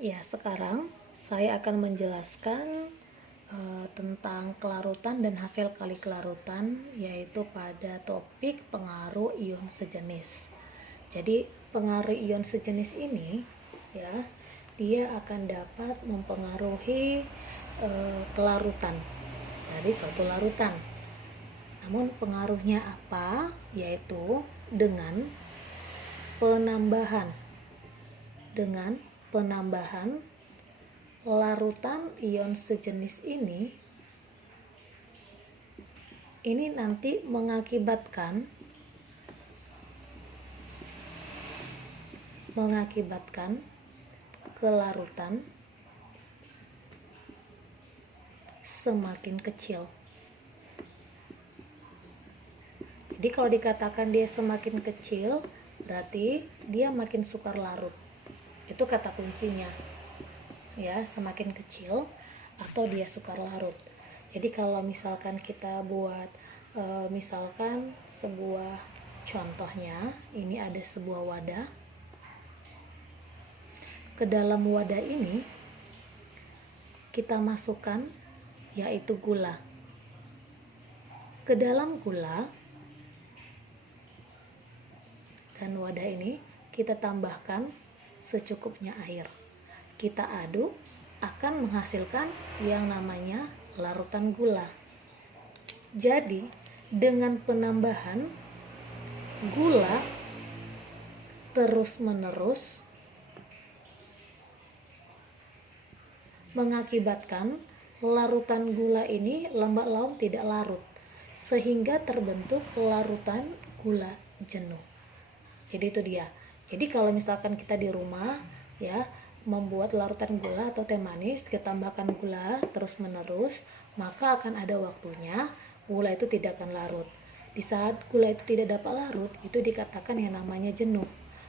Ya, sekarang saya akan menjelaskan tentang kelarutan dan hasil kali kelarutan, yaitu pada topik pengaruh ion sejenis. Jadi, pengaruh ion sejenis ini, ya, dia akan dapat mempengaruhi kelarutan dari suatu larutan. Namun pengaruhnya apa? Yaitu dengan penambahan larutan ion sejenis ini nanti mengakibatkan kelarutan semakin kecil. Jadi kalau dikatakan dia semakin kecil, berarti dia makin sukar larut. Itu kata kuncinya. Ya, semakin kecil atau dia sukar larut. Jadi kalau misalkan kita buat misalkan sebuah contohnya, ini ada sebuah wadah. Ke dalam wadah ini kita masukkan yaitu gula. Ke dalam gula dan wadah ini kita tambahkan secukupnya air. Kita aduk, akan menghasilkan yang namanya larutan gula. Jadi, dengan penambahan gula terus-menerus mengakibatkan larutan gula ini lambat laun tidak larut, sehingga terbentuk larutan gula jenuh. Jadi itu dia. Jadi kalau misalkan kita di rumah ya membuat larutan gula atau teh manis, kita tambahkan gula terus-menerus, maka akan ada waktunya gula itu tidak akan larut. Di saat gula itu tidak dapat larut, itu dikatakan yang namanya jenuh.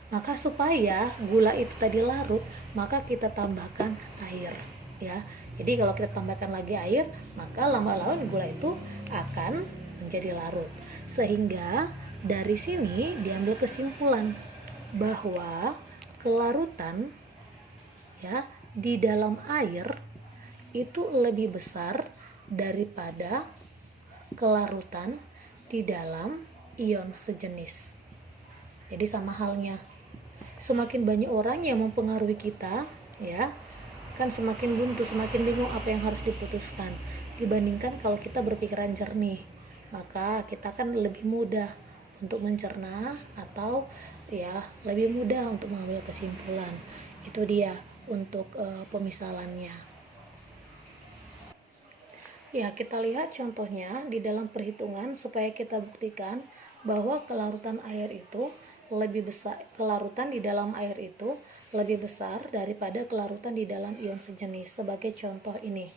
Maka supaya gula itu tadi larut, maka kita tambahkan air ya. Jadi kalau kita tambahkan lagi air, maka lama-lama gula itu akan menjadi larut. Sehingga dari sini diambil kesimpulan bahwa kelarutan ya di dalam air itu lebih besar daripada kelarutan di dalam ion sejenis. Jadi sama halnya, semakin banyak orang yang mempengaruhi kita ya, kan semakin buntu, semakin bingung apa yang harus diputuskan. Dibandingkan kalau kita berpikiran jernih, maka kita kan lebih mudah untuk mencerna atau ya lebih mudah untuk mengambil kesimpulan. Itu dia untuk pemisalannya. Ya, kita lihat contohnya di dalam perhitungan supaya kita buktikan bahwa kelarutan air itu lebih besar, kelarutan di dalam air itu lebih besar daripada kelarutan di dalam ion sejenis. Sebagai contoh ini,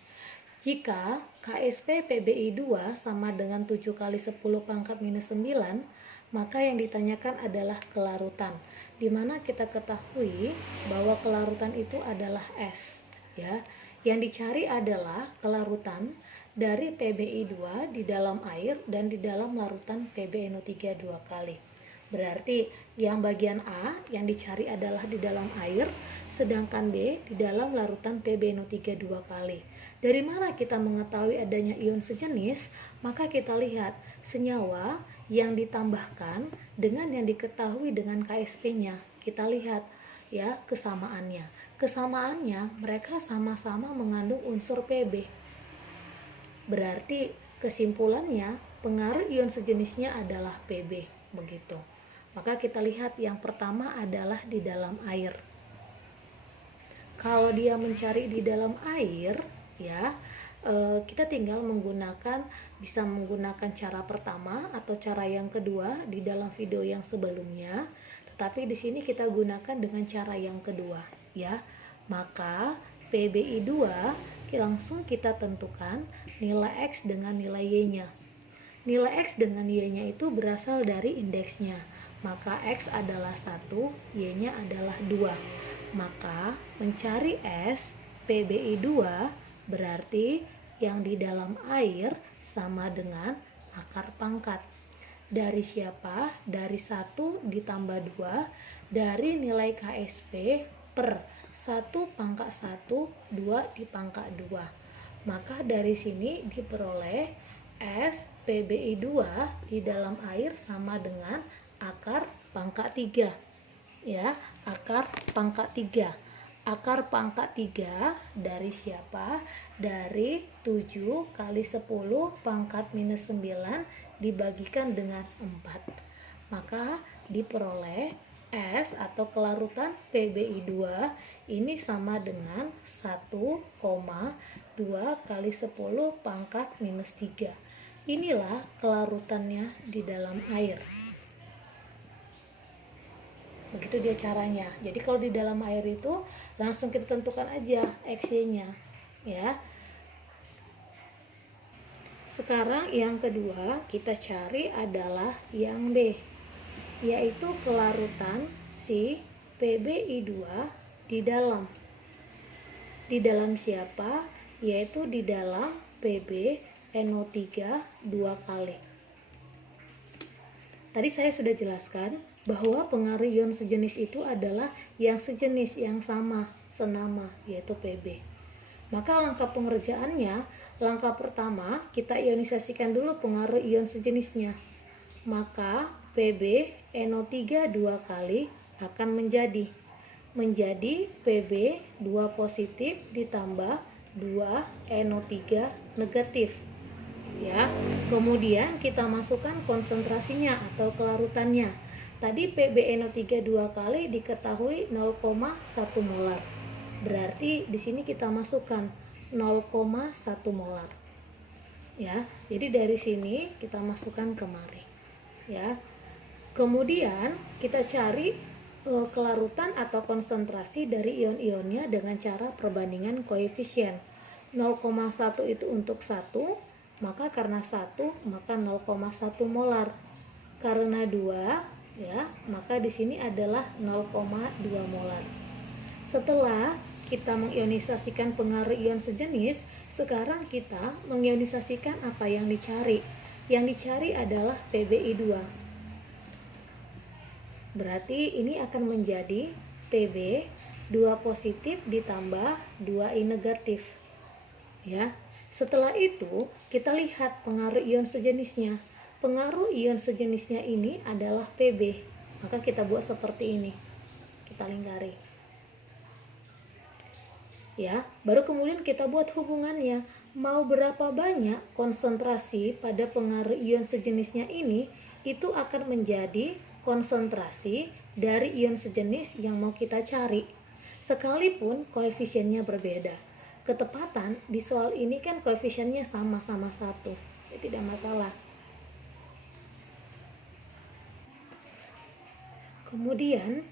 jika KSP PbI 2 sama dengan 7 kali 10 pangkat minus 9, maka yang ditanyakan adalah kelarutan, di mana kita ketahui bahwa kelarutan itu adalah S ya. Yang dicari adalah kelarutan dari PbI 2 di dalam air dan di dalam larutan PbNO3 2 kali. Berarti yang bagian A yang dicari adalah di dalam air, sedangkan B di dalam larutan PbNO3 2 kali. Dari mana kita mengetahui adanya ion sejenis? Maka kita lihat senyawa yang ditambahkan dengan yang diketahui dengan KSP-nya. Kita lihat ya kesamaannya. Kesamaannya mereka sama-sama mengandung unsur Pb. Berarti kesimpulannya pengaruh ion sejenisnya adalah Pb, begitu. Maka kita lihat yang pertama adalah di dalam air. Kalau dia mencari di dalam air, ya kita tinggal bisa menggunakan cara pertama atau cara yang kedua di dalam video yang sebelumnya. Tetapi di sini kita gunakan dengan cara yang kedua, ya. Maka PbI 2 langsung kita tentukan nilai X dengan nilai Y-nya. Nilai X dengan Y-nya itu berasal dari indeksnya. Maka X adalah 1, Y-nya adalah 2. Maka mencari S PbI 2 berarti yang di dalam air sama dengan akar pangkat. Dari siapa? Dari 1 ditambah 2 dari nilai KSP per 1 pangkat 1, 2 dipangkat 2. Maka dari sini diperoleh S PBI 2 di dalam air sama dengan akar pangkat 3. Ya, akar pangkat 3. Akar pangkat 3 dari siapa? Dari 7 kali 10 pangkat minus 9 dibagikan dengan 4. Maka diperoleh S atau kelarutan PBI 2 ini sama dengan 1,2 kali 10 pangkat minus 3. Inilah kelarutannya di dalam air. Begitu dia caranya. Jadi kalau di dalam air itu langsung kita tentukan aja X-nya ya. Sekarang yang kedua kita cari adalah yang B, yaitu kelarutan si PBI 2 di dalam siapa? Yaitu di dalam PbNO3 2 kali. Tadi saya sudah jelaskan bahwa pengaruh ion sejenis itu adalah yang sejenis, yang sama, senama, yaitu Pb. Maka langkah pengerjaannya, langkah pertama kita ionisasikan dulu pengaruh ion sejenisnya. Maka PbNO3 2 kali akan menjadi Pb 2 positif ditambah 2 NO3 negatif. Ya, kemudian kita masukkan konsentrasinya atau kelarutannya. Tadi PbNO3 2 kali diketahui 0,1 molar. Berarti di sini kita masukkan 0,1 molar. Ya, jadi dari sini kita masukkan kemari. Ya. Kemudian kita cari kelarutan atau konsentrasi dari ion-ionnya dengan cara perbandingan koefisien. 0,1 itu untuk 1, maka karena 1 maka 0,1 molar. Karena 2 ya, maka di sini adalah 0,2 molar. Setelah kita mengionisasikan pengaruh ion sejenis, sekarang kita mengionisasikan apa yang dicari. Yang dicari adalah PBI 2. Berarti ini akan menjadi Pb 2 positif ditambah 2I negatif. Ya. Setelah itu, kita lihat pengaruh ion sejenisnya. Pengaruh ion sejenisnya ini adalah Pb. Maka kita buat seperti ini. Kita lingkari. Ya, baru kemudian kita buat hubungannya. Mau berapa banyak konsentrasi pada pengaruh ion sejenisnya ini, itu akan menjadi konsentrasi dari ion sejenis yang mau kita cari. Sekalipun koefisiennya berbeda. Ketepatan di soal ini kan koefisiennya sama-sama 1. Ya, tidak masalah. Kemudian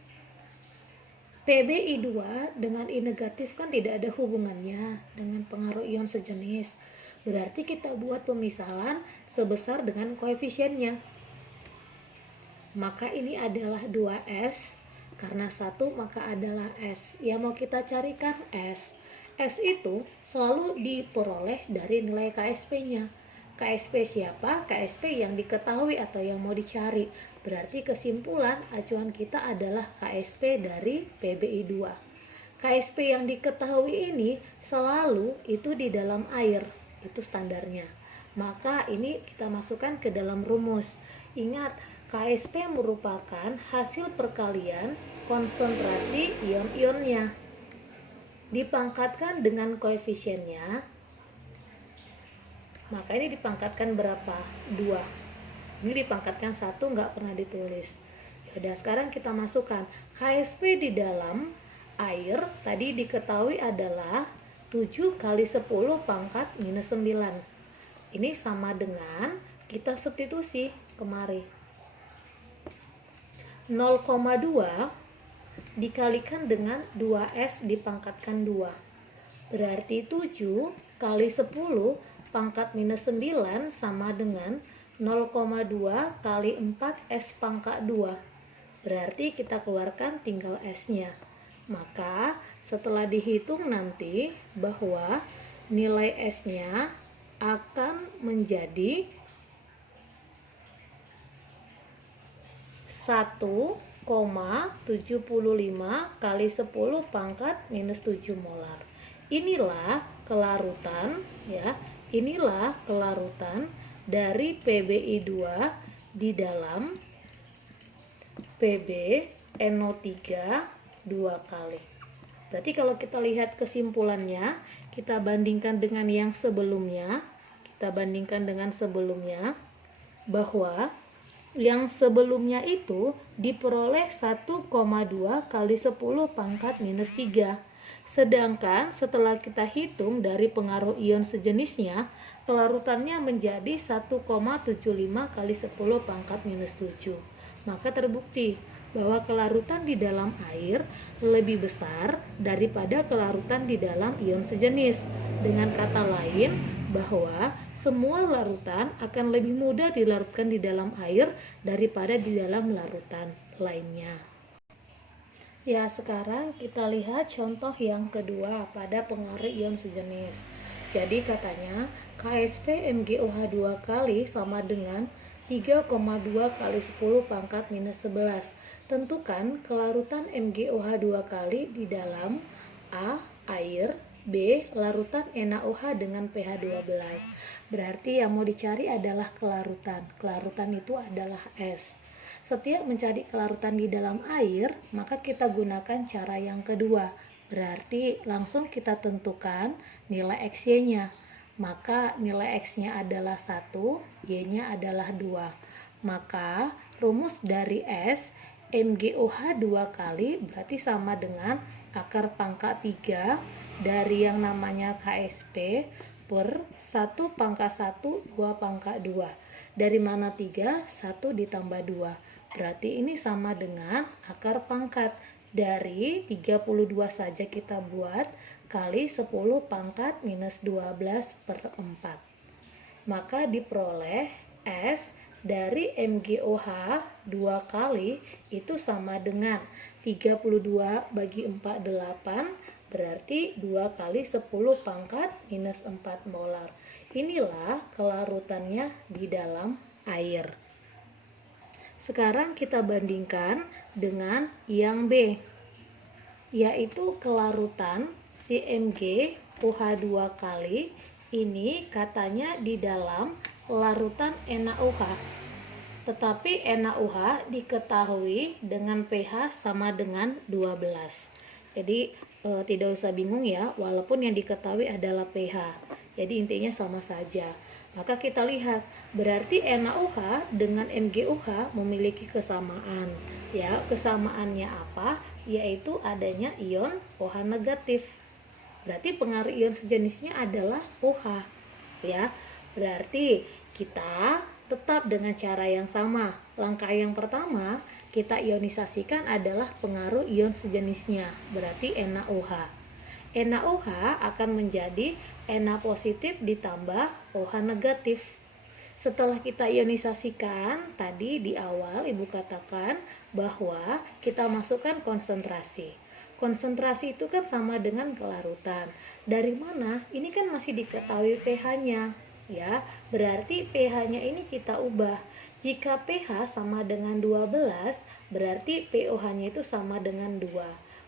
PBI 2 dengan I negatif kan tidak ada hubungannya dengan pengaruh ion sejenis. Berarti kita buat pemisahan sebesar dengan koefisiennya. Maka ini adalah 2S, karena 1 maka adalah S. Yang mau kita carikan S. S itu selalu diperoleh dari nilai KSP-nya. KSP siapa? KSP yang diketahui atau yang mau dicari. Berarti kesimpulan acuan kita adalah KSP dari PBI 2. KSP yang diketahui ini selalu itu di dalam air. Itu standarnya. Maka ini kita masukkan ke dalam rumus. Ingat, KSP merupakan hasil perkalian konsentrasi ion-ionnya. Dipangkatkan dengan koefisiennya. Maka ini dipangkatkan berapa? 2. Ini dipangkatkan 1, nggak pernah ditulis. Yaudah, sekarang kita masukkan KSP di dalam air. Tadi diketahui adalah 7 kali 10 pangkat minus 9. Ini sama dengan kita substitusi kemari. 0,2 dikalikan dengan 2S dipangkatkan 2. Berarti 7 kali 10 pangkat minus 9 sama dengan 0,2 kali 4S pangkat 2. Berarti kita keluarkan tinggal S-nya. Maka setelah dihitung nanti bahwa nilai S-nya akan menjadi 1 kali 10 pangkat minus 7 molar. Inilah kelarutan ya. Inilah kelarutan dari PbI2 di dalam PbNO3 2 kali. Berarti kalau kita lihat kesimpulannya, kita bandingkan dengan yang sebelumnya, bahwa yang sebelumnya itu diperoleh 1,2 kali 10 pangkat minus 3. Sedangkan setelah kita hitung dari pengaruh ion sejenisnya, kelarutannya menjadi 1,75 kali 10 pangkat minus 7. Maka terbukti bahwa kelarutan di dalam air lebih besar daripada kelarutan di dalam ion sejenis. Dengan kata lain, bahwa semua larutan akan lebih mudah dilarutkan di dalam air daripada di dalam larutan lainnya. Ya, sekarang kita lihat contoh yang kedua pada pengaruh ion sejenis. Jadi katanya KSP MgOH2 kali sama dengan 3,2 kali 10 pangkat minus 11. Tentukan kelarutan MgOH2 kali di dalam A. Air, B. Larutan NaOH dengan pH 12. Berarti yang mau dicari adalah kelarutan. Kelarutan itu adalah S. Setiap mencari kelarutan di dalam air, maka kita gunakan cara yang kedua. Berarti langsung kita tentukan nilai XY-nya. Maka nilai X-nya adalah 1, Y-nya adalah 2. Maka rumus dari S, MgOH 2 kali berarti sama dengan akar pangkat 3 dari yang namanya KSP per 1 pangkat 1, 2 pangkat 2. Dari mana 3? 1 ditambah 2. Berarti ini sama dengan akar pangkat dari 32 saja kita buat kali 10 pangkat minus 12 per 4. Maka diperoleh S dari MgOH 2 kali itu sama dengan 32 bagi 4, 8. Berarti 2 kali 10 pangkat minus 4 molar. Inilah kelarutannya di dalam air. Sekarang kita bandingkan dengan yang B, yaitu kelarutan si MgOH2 kali ini katanya di dalam larutan NaOH. Tetapi NaOH diketahui dengan pH sama dengan 12. Jadi tidak usah bingung ya, walaupun yang diketahui adalah pH. Jadi intinya sama saja. Maka kita lihat, berarti NaOH dengan MgOH memiliki kesamaan. Ya, kesamaannya apa? Yaitu adanya ion OH negatif. Berarti pengaruh ion sejenisnya adalah OH. Ya, berarti kita tetap dengan cara yang sama. Langkah yang pertama, kita ionisasikan adalah pengaruh ion sejenisnya, berarti NaOH. NaOH akan menjadi Na positif ditambah OH negatif. Setelah kita ionisasikan, tadi di awal Ibu katakan bahwa kita masukkan konsentrasi. Konsentrasi itu kan sama dengan kelarutan. Dari mana? Ini kan masih diketahui pH-nya. Ya, berarti pH-nya ini kita ubah. Jika pH sama dengan 12, berarti pOH-nya itu sama dengan 2.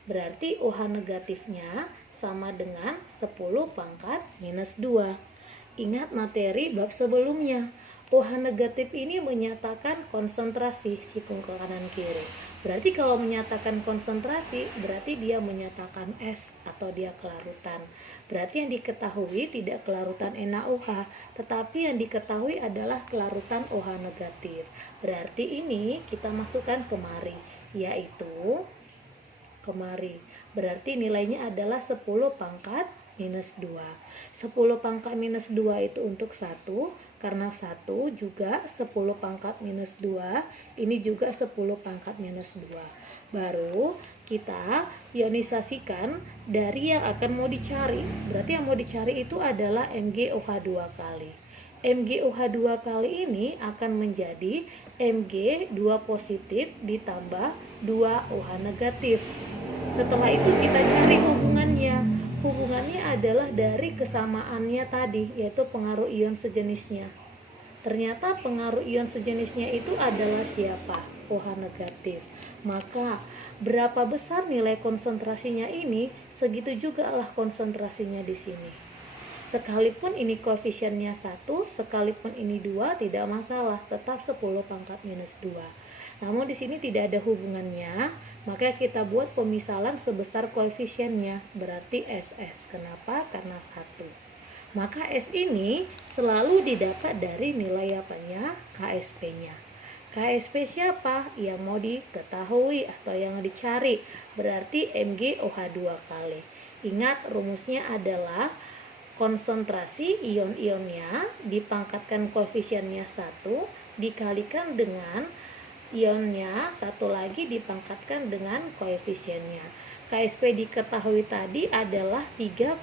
Berarti OH negatifnya sama dengan 10 pangkat minus 2. Ingat materi bab sebelumnya. OH negatif ini menyatakan konsentrasi sikung ke kanan kiri. Berarti kalau menyatakan konsentrasi, berarti dia menyatakan S atau dia kelarutan. Berarti yang diketahui tidak kelarutan NaOH, tetapi yang diketahui adalah kelarutan OH negatif. Berarti ini kita masukkan kemari, yaitu kemari. Berarti nilainya adalah 10 pangkat minus 2. 10 pangkat minus 2 itu untuk 1, karena 1 juga 10 pangkat minus 2, ini juga 10 pangkat minus 2. Baru kita ionisasikan dari yang akan mau dicari. Berarti yang mau dicari itu adalah MgOH2 kali. MgOH2 kali ini akan menjadi Mg2 positif ditambah 2 OH negatif. Setelah itu kita cari hubungannya. Hubungannya adalah dari kesamaannya tadi, yaitu pengaruh ion sejenisnya. Ternyata pengaruh ion sejenisnya itu adalah siapa? OH negatif. Maka berapa besar nilai konsentrasinya ini, segitu juga lah konsentrasinya di sini. Sekalipun ini koefisiennya 1, sekalipun ini 2, tidak masalah, tetap 10 pangkat minus 2. Namun di sini tidak ada hubungannya, maka kita buat pemisalan sebesar koefisiennya, berarti SS. Kenapa? Karena 1. Maka S ini selalu didapat dari nilai apanya? KSP-nya. KSP siapa? Yang mau diketahui atau yang dicari, berarti MgOH2 kali. Ingat rumusnya adalah konsentrasi ion-ionnya dipangkatkan koefisiennya 1 dikalikan dengan ionnya satu lagi dipangkatkan dengan koefisiennya. KSP diketahui tadi adalah 3,2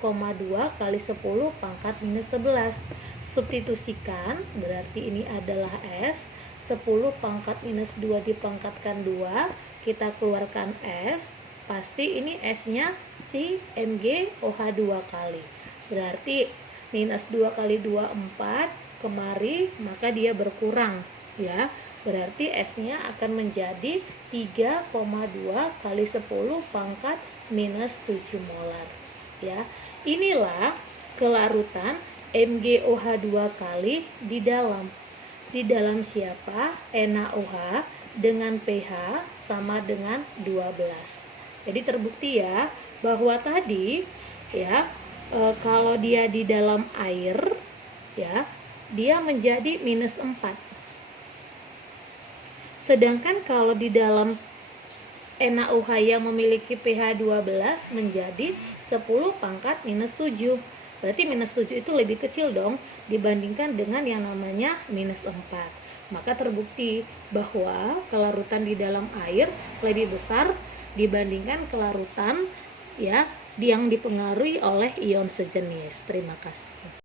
kali 10 pangkat minus 11. Substitusikan, berarti ini adalah S. 10 pangkat minus 2 dipangkatkan 2, kita keluarkan S. Pasti ini S-nya si MgOH2 kali. Berarti minus 2 kali 2, 4. Kemari, maka dia berkurang. Ya, berarti S-nya akan menjadi 3,2 kali 10 pangkat minus 7 molar. Ya, inilah kelarutan MgOH2 kali di dalam siapa? NaOH dengan pH sama dengan 12. Jadi terbukti ya bahwa tadi ya kalau dia di dalam air ya dia menjadi minus 4. Sedangkan kalau di dalam NaOH yang memiliki pH 12 menjadi 10 pangkat minus 7. Berarti minus 7 itu lebih kecil dong dibandingkan dengan yang namanya minus 4. Maka terbukti bahwa kelarutan di dalam air lebih besar dibandingkan kelarutan ya yang dipengaruhi oleh ion sejenis. Terima kasih.